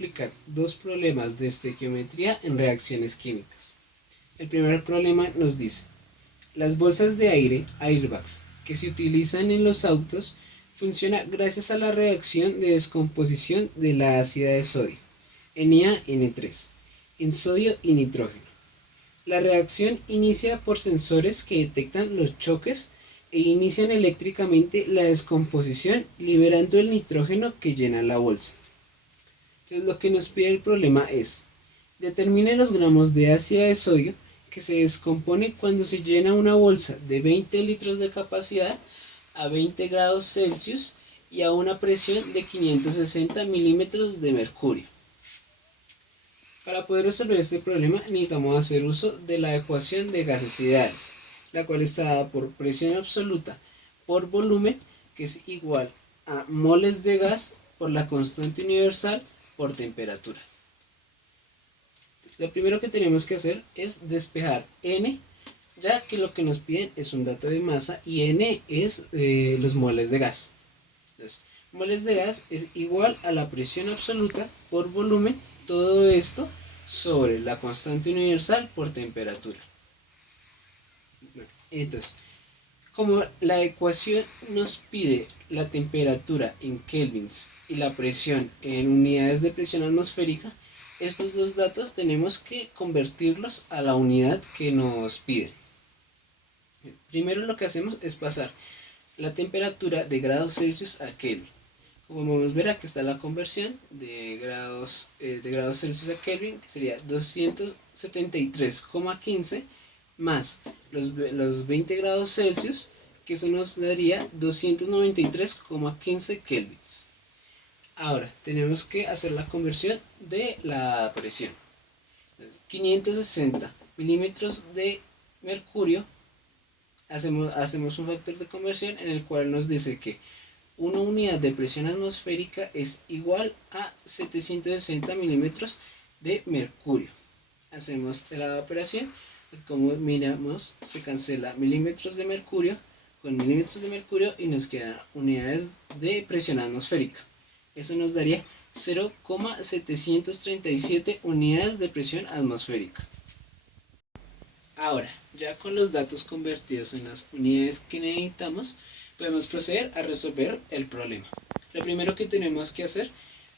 explicar dos problemas de estequiometría en reacciones químicas. El primer problema nos dice: las bolsas de aire, airbags, que se utilizan en los autos, funcionan gracias a la reacción de descomposición de la ácida de sodio, NaN3, en sodio y nitrógeno. La reacción inicia por sensores que detectan los choques e inician eléctricamente la descomposición, liberando el nitrógeno que llena la bolsa. Entonces lo que nos pide el problema es: determine los gramos de ácida de sodio que se descompone cuando se llena una bolsa de 20 litros de capacidad a 20 grados Celsius y a una presión de 560 milímetros de mercurio. Para poder resolver este problema necesitamos hacer uso de la ecuación de gases ideales, la cual está dada por presión absoluta por volumen, que es igual a moles de gas por la constante universal por temperatura. Lo primero que tenemos que hacer es despejar N, ya que lo que nos piden es un dato de masa y N es los moles de gas. Entonces, moles de gas es igual a la presión absoluta por volumen, todo esto sobre la constante universal por temperatura. Entonces, como la ecuación nos pide la temperatura en kelvins y la presión en unidades de presión atmosférica, estos dos datos tenemos que convertirlos a la unidad que nos piden. Primero lo que hacemos es pasar la temperatura de grados Celsius a Kelvin. Como podemos ver, aquí está la conversión de grados Celsius a Kelvin, que sería 273,15 más los 20 grados Celsius, que eso nos daría 293,15 kelvins. Ahora, tenemos que hacer la conversión de la presión. Entonces, 560 milímetros de mercurio, hacemos un factor de conversión en el cual nos dice que una unidad de presión atmosférica es igual a 760 milímetros de mercurio. Hacemos la operación, como miramos, se cancela milímetros de mercurio con milímetros de mercurio y nos quedan unidades de presión atmosférica. Eso nos daría 0,737 unidades de presión atmosférica. Ahora, ya con los datos convertidos en las unidades que necesitamos, podemos proceder a resolver el problema. Lo primero que tenemos que hacer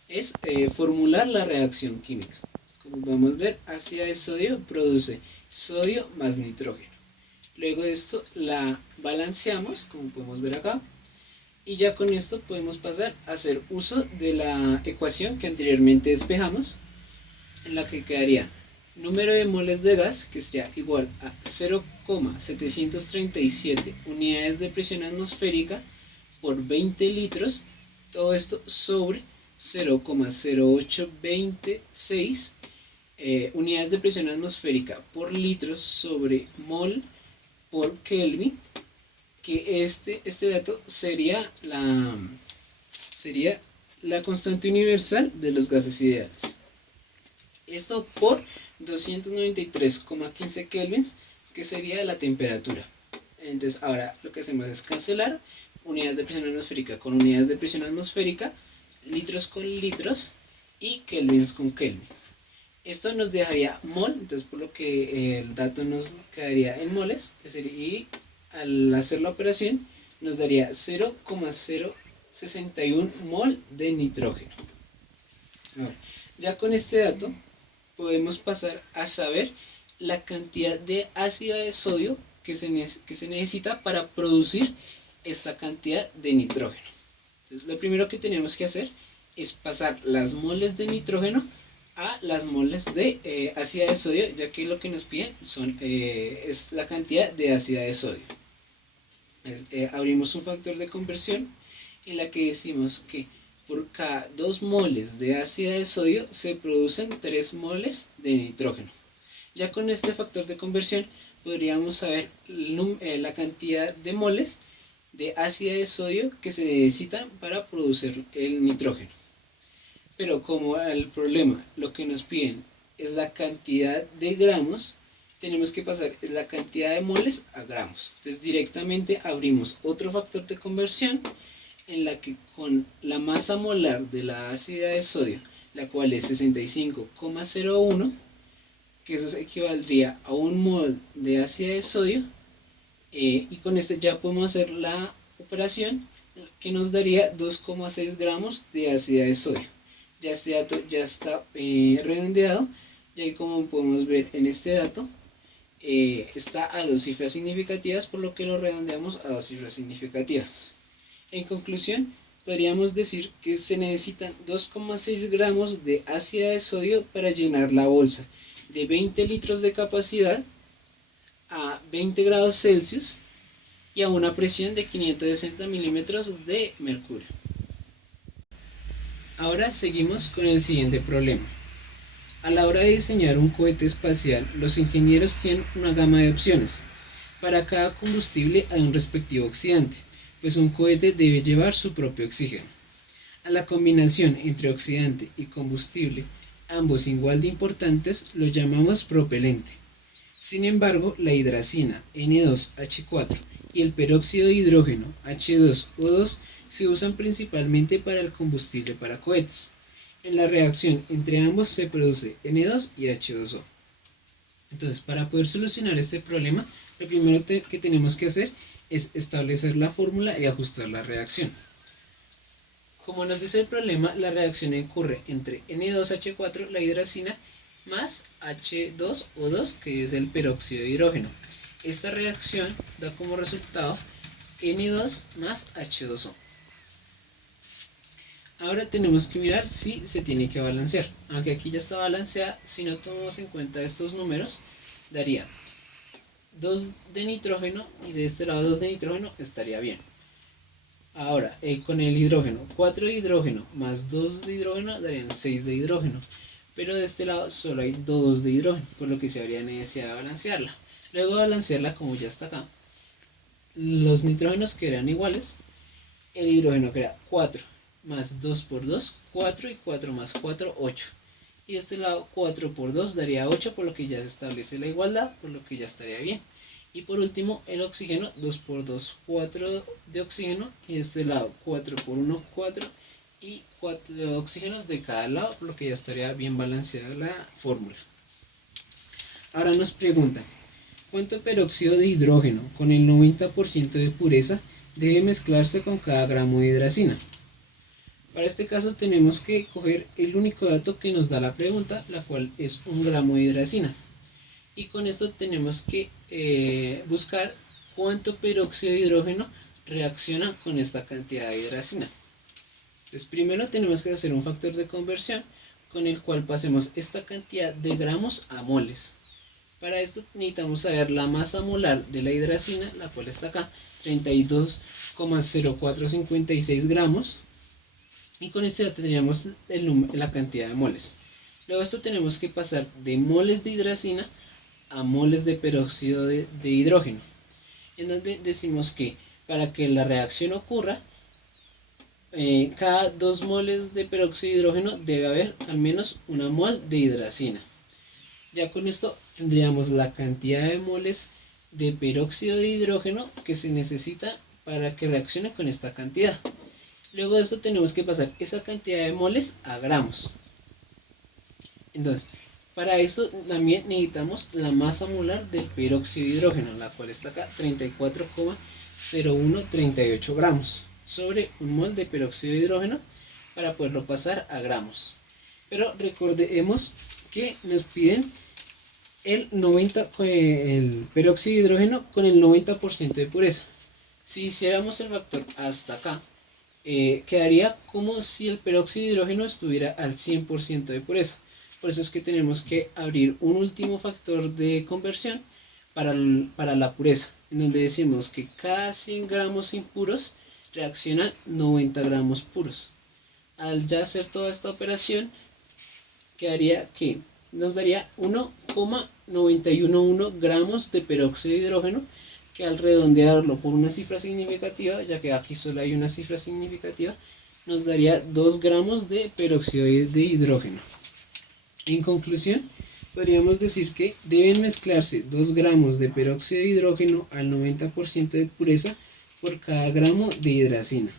es formular la reacción química. Como podemos ver, ácida de sodio produce sodio más nitrógeno. Luego de esto la balanceamos, como podemos ver acá, y ya con esto podemos pasar a hacer uso de la ecuación que anteriormente despejamos, en la que quedaría número de moles de gas, que sería igual a 0,737 unidades de presión atmosférica por 20 litros, todo esto sobre 0,0826 unidades de presión atmosférica por litros sobre mol por Kelvin, que este dato sería la constante universal de los gases ideales. Esto por 293,15 kelvins, que sería la temperatura. Entonces ahora lo que hacemos es cancelar unidades de presión atmosférica con unidades de presión atmosférica, litros con litros y kelvins con kelvin. Esto nos dejaría mol, entonces por lo que el dato nos quedaría en moles, y al hacer la operación nos daría 0,061 mol de nitrógeno. Ahora, ya con este dato podemos pasar a saber la cantidad de ácida de sodio que se necesita para producir esta cantidad de nitrógeno. Entonces, lo primero que tenemos que hacer es pasar las moles de nitrógeno a las moles de ácida de sodio, ya que lo que nos piden es la cantidad de ácida de sodio. Abrimos un factor de conversión en la que decimos que por cada 2 moles de ácida de sodio se producen 3 moles de nitrógeno. Ya con este factor de conversión podríamos saber la cantidad de moles de ácida de sodio que se necesitan para producir el nitrógeno. Pero como el problema lo que nos piden es la cantidad de gramos, tenemos que pasar la cantidad de moles a gramos. Entonces directamente abrimos otro factor de conversión en la que con la masa molar de la ácida de sodio la cual es 65,01, que eso equivaldría a un mol de ácido de sodio, y con esto ya podemos hacer la operación que nos daría 2,6 gramos de ácido de sodio. Ya este dato ya está redondeado, ya que como podemos ver en este dato, está a dos cifras significativas, por lo que lo redondeamos a dos cifras significativas. En conclusión, podríamos decir que se necesitan 2,6 gramos de ácido de sodio para llenar la bolsa de 20 litros de capacidad a 20 grados Celsius y a una presión de 560 milímetros de mercurio. Ahora seguimos con el siguiente problema. A la hora de diseñar un cohete espacial, los ingenieros tienen una gama de opciones. Para cada combustible hay un respectivo oxidante, pues un cohete debe llevar su propio oxígeno. A la combinación entre oxidante y combustible, ambos igual de importantes, los llamamos propelente. Sin embargo, la hidracina N2H4 y el peróxido de hidrógeno H2O2 se usan principalmente para el combustible para cohetes. En la reacción entre ambos se produce N2 y H2O. Entonces, para poder solucionar este problema, lo primero que tenemos que hacer es establecer la fórmula y ajustar la reacción. Como nos dice el problema, la reacción ocurre entre N2H4, la hidracina, más H2O2, que es el peróxido de hidrógeno. Esta reacción da como resultado N2 más H2O. Ahora tenemos que mirar si se tiene que balancear. Aunque aquí ya está balanceada, si no tomamos en cuenta estos números, daría 2 de nitrógeno y de este lado 2 de nitrógeno, estaría bien. Ahora, con el hidrógeno, 4 de hidrógeno más 2 de hidrógeno darían 6 de hidrógeno. Pero de este lado solo hay 2 de hidrógeno, por lo que se habría necesidad de balancearla. Luego de balancearla, como ya está acá, los nitrógenos quedan iguales. El hidrógeno queda 4 más 2 por 2, 4, y 4 más 4, 8. Y de este lado 4 por 2 daría 8, por lo que ya se establece la igualdad, por lo que ya estaría bien. Y por último, el oxígeno, 2 por 2, 4 de oxígeno, y de este lado 4 por 1, 4, y 4 oxígenos de cada lado, por lo que ya estaría bien balanceada la fórmula. Ahora nos preguntan, ¿cuánto peróxido de hidrógeno con el 90% de pureza debe mezclarse con cada gramo de hidracina? Para este caso tenemos que coger el único dato que nos da la pregunta, la cual es 1 gramo de hidracina. Y con esto tenemos que buscar cuánto peróxido de hidrógeno reacciona con esta cantidad de hidracina. Entonces primero tenemos que hacer un factor de conversión con el cual pasemos esta cantidad de gramos a moles. Para esto necesitamos saber la masa molar de la hidracina, la cual está acá, 32,0456 gramos. Y con esto ya tendríamos la cantidad de moles. Luego esto tenemos que pasar de moles de hidracina a moles de peróxido de hidrógeno. En donde decimos que para que la reacción ocurra, cada 2 moles de peróxido de hidrógeno debe haber al menos 1 mol de hidracina. Ya con esto tendríamos la cantidad de moles de peróxido de hidrógeno que se necesita para que reaccione con esta cantidad. Luego de esto tenemos que pasar esa cantidad de moles a gramos. Entonces, para esto también necesitamos la masa molar del peróxido de hidrógeno, la cual está acá, 34,0138 gramos sobre 1 mol de peróxido de hidrógeno, para poderlo pasar a gramos. Pero recordemos que nos piden el peróxido de hidrógeno con el 90% de pureza. Si hiciéramos el factor hasta acá, quedaría como si el peróxido de hidrógeno estuviera al 100% de pureza. Por eso es que tenemos que abrir un último factor de conversión para la pureza, en donde decimos que cada 100 gramos impuros reaccionan 90 gramos puros. Al ya hacer toda esta operación, quedaría que nos daría 1,911 gramos de peróxido de hidrógeno, que al redondearlo por una cifra significativa, ya que aquí solo hay una cifra significativa, nos daría 2 gramos de peróxido de hidrógeno. En conclusión, podríamos decir que deben mezclarse 2 gramos de peróxido de hidrógeno al 90% de pureza por cada gramo de hidracina.